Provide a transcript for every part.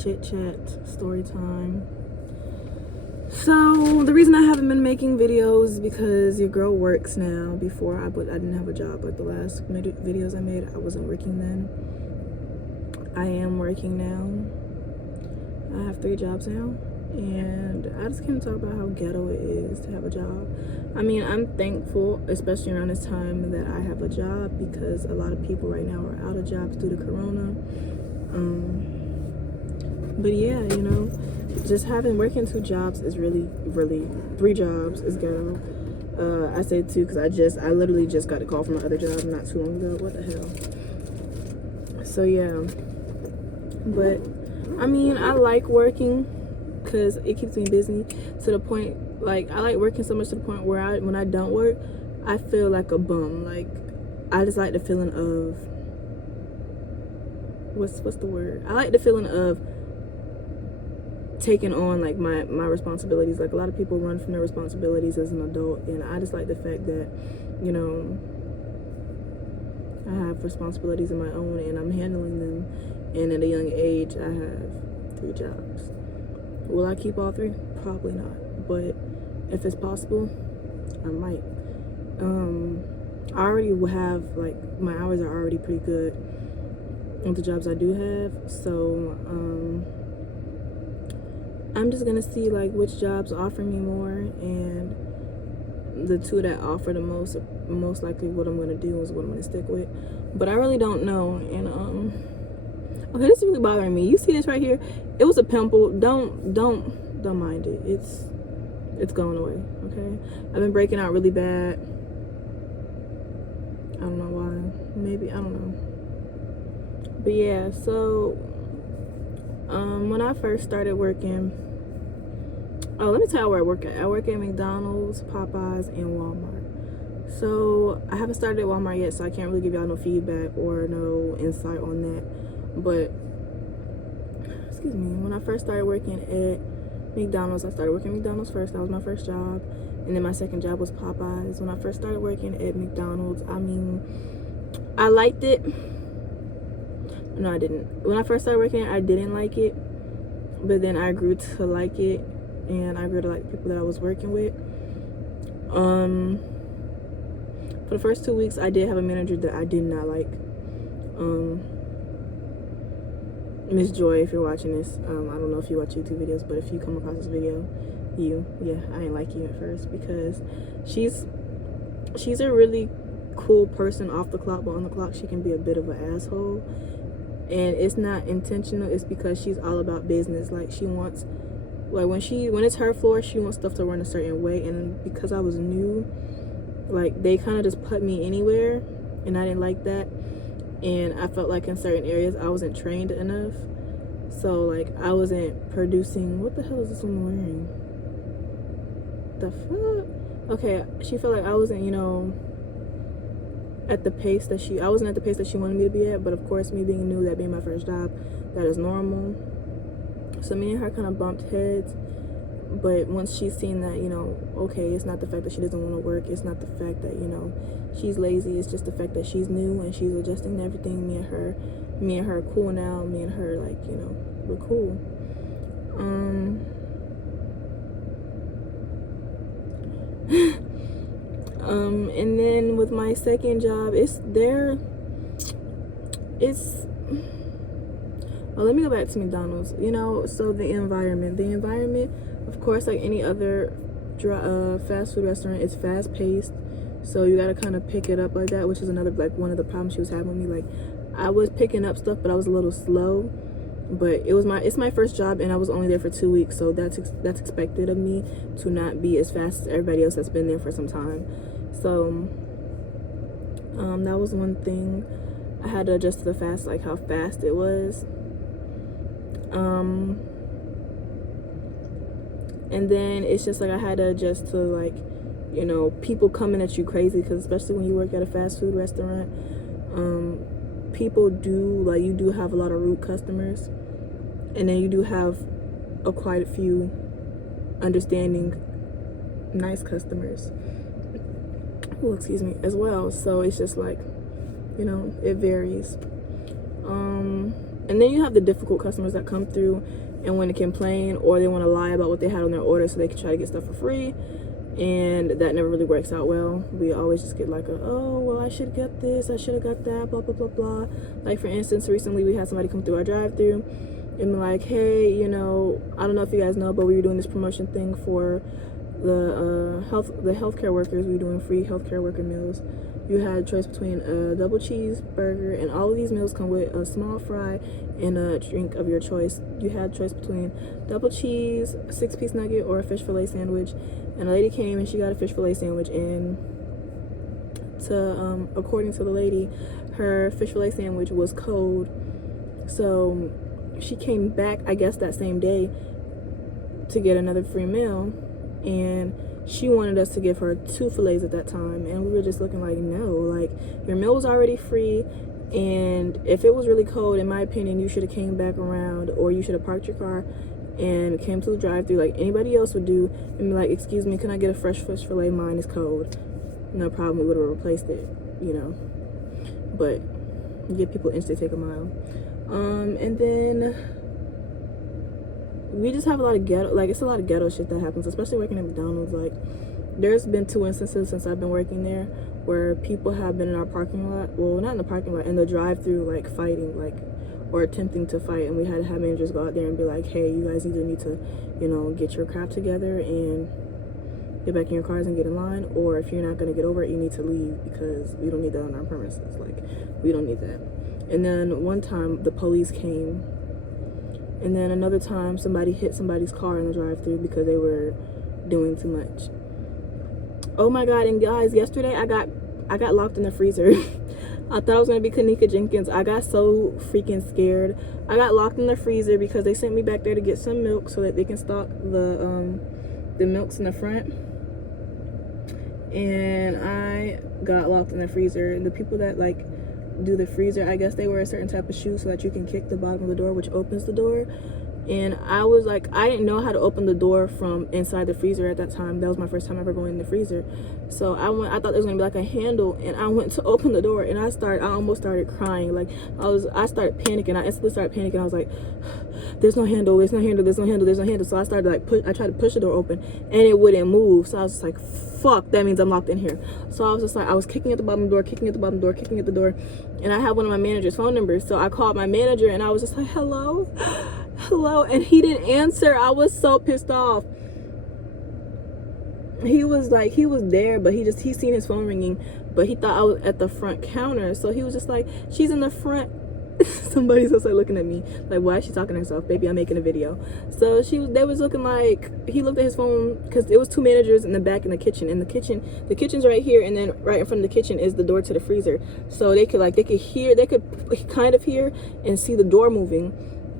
chit chat, story time. So the reason I haven't been making videos is because your girl works now. Before I didn't have a job. Like the last videos I made, I wasn't working then. I am working now. I have 3 jobs now, and I just came to talk about how ghetto it is to have a job. I mean, I'm thankful, especially around this time, that I have a job, because a lot of people right now are out of jobs due to Corona. But yeah, you know, just working 2 jobs is really 3 jobs is ghetto. I say 2 because I literally just got a call from my other job not too long ago. What the hell? So yeah, but I mean, I like working because it keeps me busy to the point, like, I like working so much to the point where when I don't work, I feel like a bum. Like, I just like the feeling of, what's the word? I like the feeling of taking on like my responsibilities. Like, a lot of people run from their responsibilities as an adult, and I just like the fact that, you know, I have responsibilities of my own and I'm handling them, and at a young age I have 3 jobs. Will I keep all 3? Probably not, but if it's possible, I might. I already have, like, my hours are already pretty good with the jobs I do have, so I'm just gonna see like which jobs offer me more, and the 2 that offer the most likely what I'm gonna do is what I'm gonna stick with. But I really don't know. And okay, this is really bothering me. You see this right here? It was a pimple. Don't mind it. It's going away. Okay, I've been breaking out really bad. I don't know why. Maybe, I don't know. But yeah, so when I first started working, let me tell you where I work at. I work at McDonald's, Popeyes, and Walmart. So I haven't started at Walmart yet, so I can't really give y'all no feedback or no insight on that. But excuse me, when I first started working at McDonald's, I started working at McDonald's first. That was my first job, and then my second job was Popeyes. When I first started working at McDonald's, I mean, I liked it. No, I didn't. When I first started working, I didn't like it, but then I grew to like it, and I grew to like the people that I was working with. For the first 2 weeks, I did have a manager that I did not like. Miss Joy, if you're watching this, I don't know if you watch YouTube videos, but if you come across this video, I didn't like you at first, because she's a really cool person off the clock, but on the clock she can be a bit of an asshole. And it's not intentional. It's because she's all about business. Like, she wants, like, when it's her floor, she wants stuff to run a certain way. And because I was new, like, they kind of just put me anywhere, and I didn't like that. And I felt like in certain areas I wasn't trained enough. So, like, I wasn't producing. What the hell is this woman wearing? The fuck? Okay, she felt like I wasn't, you know, at the pace that I wasn't at the pace that she wanted me to be at. But of course, me being new, that being my first job, that is normal. So me and her kind of bumped heads. But once she's seen that, you know, okay, it's not the fact that she doesn't want to work, it's not the fact that, you know, she's lazy, it's just the fact that she's new and she's adjusting to everything. Me and her are cool now. Me and her, like, you know, we're cool. And then with my second job, well, let me go back to McDonald's. You know, so the environment, of course, like any other fast food restaurant, it's fast paced, so you gotta kind of pick it up like that, which is another, like, one of the problems she was having with me. Like, I was picking up stuff, but I was a little slow. But it's my first job, and I was only there for 2 weeks, so that's expected of me, to not be as fast as everybody else that's been there for some time. So that was one thing. I had to adjust to the fast, like how fast it was. And then it's just like I had to adjust to, like, you know, people coming at you crazy, because especially when you work at a fast food restaurant, people you do have a lot of rude customers, and then you do have quite a few understanding, nice customers. Oh, excuse me, as well. So it's just like, you know, it varies. And then you have the difficult customers that come through and want to complain, or they want to lie about what they had on their order so they can try to get stuff for free, and that never really works out well. We always just get like oh well, I should have got this, I should have got that, blah blah blah blah. Like for instance, recently we had somebody come through our drive-through and be like, hey, you know, I don't know if you guys know, but we were doing this promotion thing for the healthcare workers. We were doing free healthcare worker meals. You had a choice between a double cheeseburger, and all of these meals come with a small fry and a drink of your choice. You had a choice between double cheese, a 6-piece nugget, or a fish fillet sandwich. And a lady came and she got a fish fillet sandwich, and according to the lady, her fish fillet sandwich was cold. So she came back, I guess that same day, to get another free meal, and she wanted us to give her 2 fillets at that time, and we were just looking like, no, like, your meal was already free, and if it was really cold, in my opinion, you should have came back around, or you should have parked your car and came to the drive-thru like anybody else would do, and be like, excuse me, can I get a fresh fish fillet? Mine is cold. No problem, we would have replaced it, you know. But you give people inch, they take a mile. And then we just have a lot of ghetto, like, it's a lot of ghetto shit that happens, especially working at McDonald's. Like, there's been 2 instances since I've been working there where people have been in our parking lot, well, not in the parking lot, in the drive-thru, like, fighting, like, or attempting to fight, and we had to have managers go out there and be like, hey, you guys either need to, you know, get your crap together and get back in your cars and get in line, or if you're not going to get over it, you need to leave, because we don't need that on our premises. Like, we don't need that. And then one time the police came, and then another time somebody hit somebody's car in the drive-thru because they were doing too much. Oh my god, and guys, yesterday I got locked in the freezer. I thought I was gonna be Kanika Jenkins. I got so freaking scared. I got locked in the freezer because they sent me back there to get some milk so that they can stock the milks in the front. And I got locked in the freezer, and the people that like do the freezer, I guess they wear a certain type of shoe so that you can kick the bottom of the door, which opens the door. And I was like, I didn't know how to open the door from inside the freezer at that time. That was my first time ever going in the freezer. So I thought there was gonna be like a handle, and I went to open the door, and I almost started crying. Like, I started panicking. I instantly started panicking. I was like, there's no handle, there's no handle, there's no handle, there's no handle. So I started like I tried to push the door open, and it wouldn't move. So I was just like, fuck, that means I'm locked in here. So I was just like, I was kicking at the bottom of the door, kicking at the bottom of the door, kicking at the door, and I had one of my manager's phone numbers. So I called my manager, and I was just like, hello, and he didn't answer. I was so pissed off. He was there, but he seen his phone ringing, but he thought I was at the front counter. So he was just like, she's in the front. Somebody's also looking at me like, why is she talking to herself? Baby, I'm making a video. So they was looking like, he looked at his phone, because there was 2 managers in the back in the kitchen. And the kitchen's right here, and then right in front of the kitchen is the door to the freezer. So they could kind of hear and see the door moving.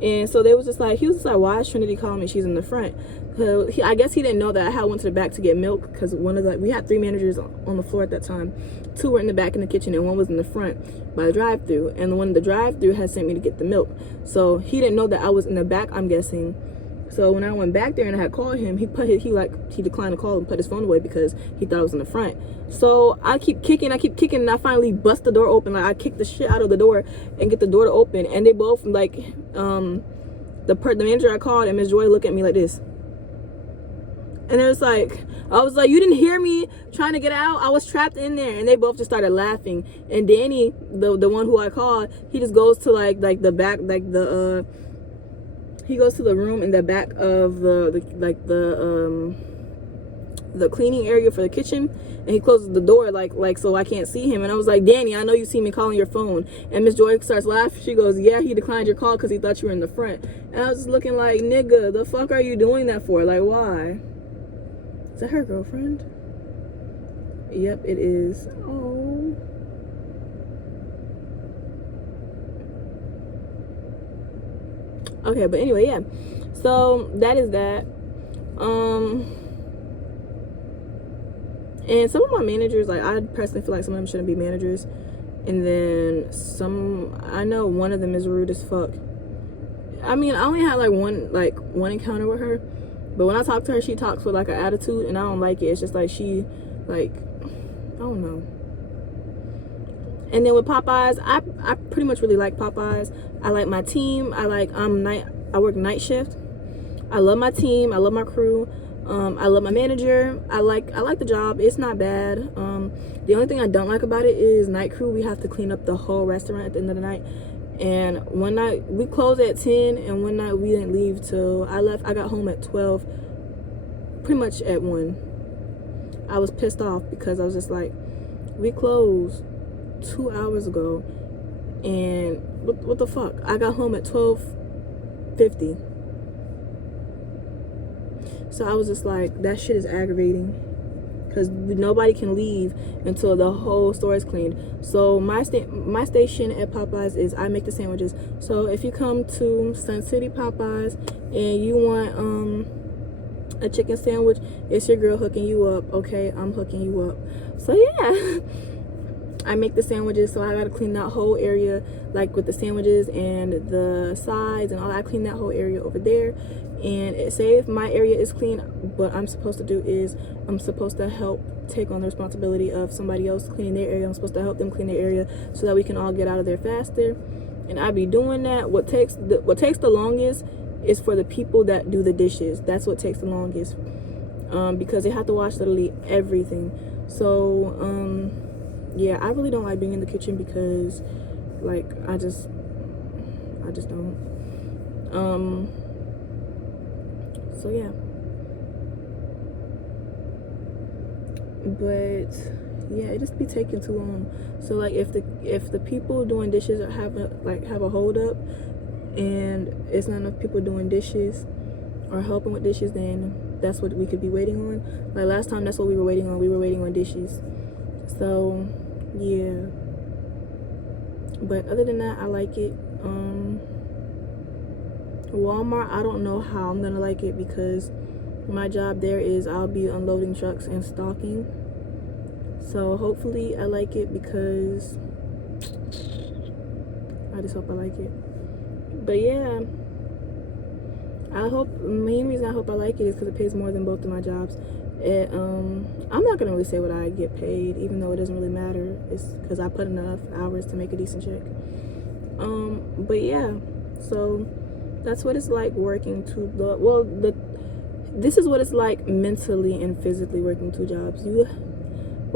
And so he was just like, why is Trinity calling me? She's in the front. So I guess he didn't know that I had went to the back to get milk, because we had 3 managers on the floor at that time. 2 were in the back in the kitchen, and 1 was in the front by the drive-thru. And the one in the drive-thru had sent me to get the milk. So he didn't know that I was in the back, I'm guessing. So when I went back there and I had called him, he declined to call and put his phone away because he thought I was in the front. So I keep kicking, and I finally bust the door open. Like, I kicked the shit out of the door and get the door to open. And they both, like, the manager I called and Miss Joy looked at me like this. And it was like, I was like, you didn't hear me trying to get out? I was trapped in there. And they both just started laughing. And Danny, the one who I called, he just goes to like the back, like he goes to the room in the back of the cleaning area for the kitchen, and he closes the door like so I can't see him. And I was like, Danny, I know you see me calling your phone. And Miss Joy starts laughing. She goes, yeah, he declined your call because he thought you were in the front. And I was just looking like, nigga, the fuck are you doing that for? Like, why? Is that her girlfriend? Yep, it is. Oh. Okay, but anyway, yeah. So that is that. And some of my managers, like, I personally feel like some of them shouldn't be managers. And then I know one of them is rude as fuck. I mean, I only had one encounter with her, but when I talk to her, she talks with like an attitude, and I don't like it. It's just like she, like, I don't know. And then with Popeyes, I pretty much really like Popeyes. I like my team. I work night shift. I love my team. I love my crew. I love my manager. I like the job. It's not bad. The only thing I don't like about it is night crew. We have to clean up the whole restaurant at the end of the night. And one night we closed at 10, and one night we didn't leave till I got home at 12, pretty much at 1. I was pissed off because I was just like, we closed 2 hours ago, and what the fuck? I got home at 12:50. So I was just like, that shit is aggravating, because nobody can leave until the whole store is cleaned. So my station at Popeyes is I make the sandwiches. So if you come to Sun City Popeyes and you want a chicken sandwich, it's your girl hooking you up. Okay, I'm hooking you up. So yeah, I make the sandwiches, so I gotta clean that whole area, like with the sandwiches and the sides and all that. I clean that whole area over there. And say if my area is clean, what I'm supposed to do is I'm supposed to help take on the responsibility of somebody else cleaning their area. I'm supposed to help them clean their area so that we can all get out of there faster. And I be doing that. What takes the longest is for the people that do the dishes. That's what takes the longest, because they have to wash literally everything. So yeah, I really don't like being in the kitchen because, like, I just don't. So yeah, but yeah, it just be taking too long. So like, if the people doing dishes have a hold up, and it's not enough people doing dishes or helping with dishes, then that's what we could be waiting on. Like last time, that's what we were waiting on. We were waiting on dishes. So yeah, but other than that, I like it. Walmart, I don't know how I'm gonna like it, because my job there is I'll be unloading trucks and stocking. So hopefully I like it, because I just hope I like it. But yeah, the main reason I hope I like it is because it pays more than both of my jobs. I'm not gonna really say what I get paid, even though it doesn't really matter. It's because I put enough hours to make a decent check. But yeah, so that's what it's like working this is what it's like mentally and physically working 2 jobs.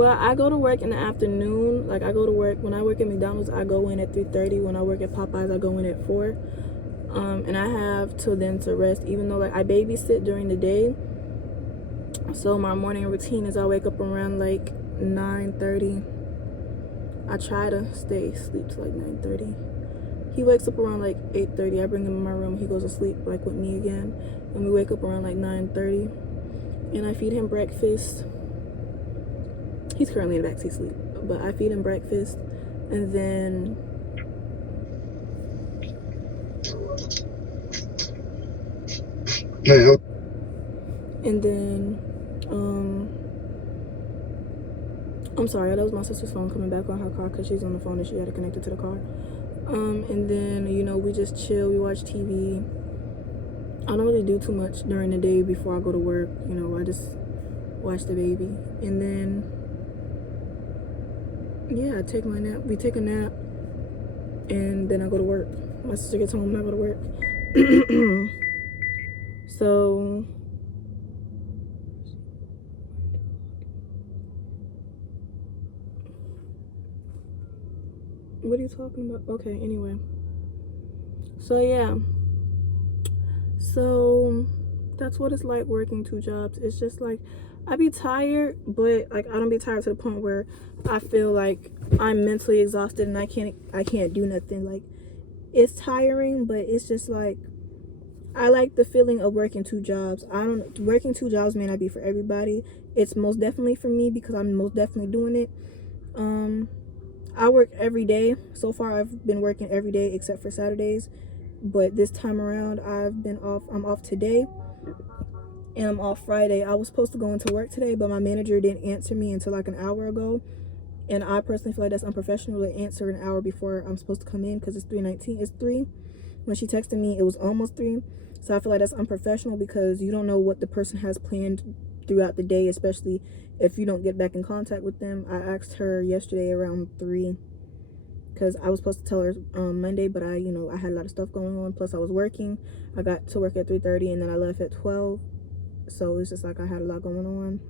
I go to work in the afternoon. Like, I go to work, when I work at McDonald's, I go in at 3:30. When I work at Popeyes, I go in at 4. And I have till then to rest, even though like I babysit during the day. So my morning routine is I wake up around like 9:30. I try to stay asleep till like 9:30. He wakes up around like 8:30. I bring him in my room. He goes to sleep like with me again, and we wake up around like 9:30. And I feed him breakfast. He's currently in the backseat sleep, but I feed him breakfast, and then I'm sorry, that was my sister's phone coming back on her car, because she's on the phone and she had to connect it to the car. And then, we just chill, we watch TV. I don't really do too much during the day before I go to work. I just watch the baby. And then, yeah, I take my nap. We take a nap, and then I go to work. My sister gets home and I go to work. So, what are you talking about? Okay, anyway. So, yeah. So, that's what it's like working 2 jobs. It's just like, I be tired, but like, I don't be tired to the point where I feel like I'm mentally exhausted and I can't do nothing. Like, it's tiring, but it's just like, I like the feeling of working 2 jobs. Working 2 jobs may not be for everybody. It's most definitely for me, because I'm most definitely doing it. I work every day. So far, I've been working every day except for Saturdays. But this time around, I'm off today, and I'm off Friday. I was supposed to go into work today, but my manager didn't answer me until like an hour ago. And I personally feel like that's unprofessional to answer an hour before I'm supposed to come in, because it's 3:19. It's 3. When she texted me, it was almost 3. So I feel like that's unprofessional, because you don't know what the person has planned throughout the day, especially if you don't get back in contact with them. I asked her yesterday around 3 because I was supposed to tell her Monday, but I had a lot of stuff going on, plus I was working. I got to work at 3:30 and then I left at 12, so it's just like I had a lot going on.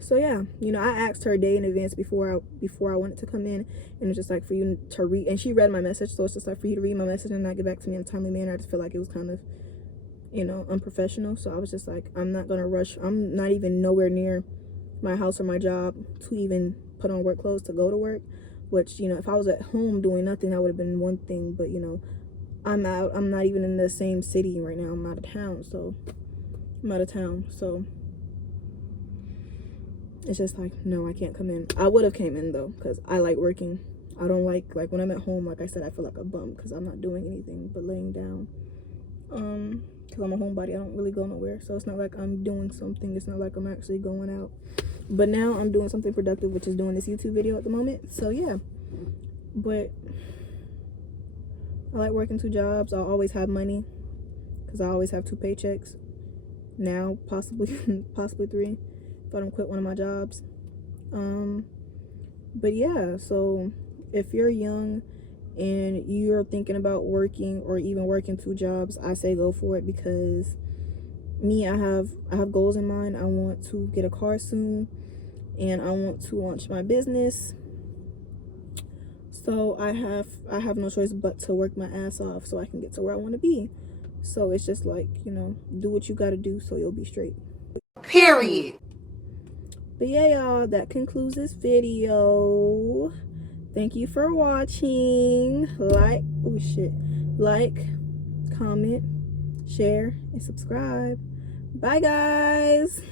So yeah, I asked her a day in advance before I wanted to come in, and it's just like for you to read, and she read my message, so it's just like for you to read my message and not get back to me in a timely manner. I just feel like it was kind of unprofessional. So I was just like, I'm not gonna rush. I'm not even nowhere near my house or my job to even put on work clothes to go to work, which if I was at home doing nothing, that would have been one thing, but I'm not even in the same city right now. I'm out of town, so it's just like, no, I can't come in. I would have came in though, because I like working. I don't like when I'm at home, like I said, I feel like a bum because I'm not doing anything but laying down. Because I'm a homebody, I don't really go nowhere, so it's not like I'm doing something. It's not like I'm actually going out. But now I'm doing something productive, which is doing this YouTube video at the moment. So yeah, but I like working 2 jobs. I'll always have money because I always have 2 paychecks. Now possibly 3 if I don't quit one of my jobs. But yeah, so if you're young and you're thinking about working or even working 2 jobs, I say go for it, because me, I have goals in mind. I want to get a car soon, and I want to launch my business. So I have no choice but to work my ass off so I can get to where I want to be. So it's just like, do what you got to do so you'll be straight. Period. But yeah, y'all, that concludes this video. Thank you for watching. Like, comment, share, and subscribe. Bye, guys.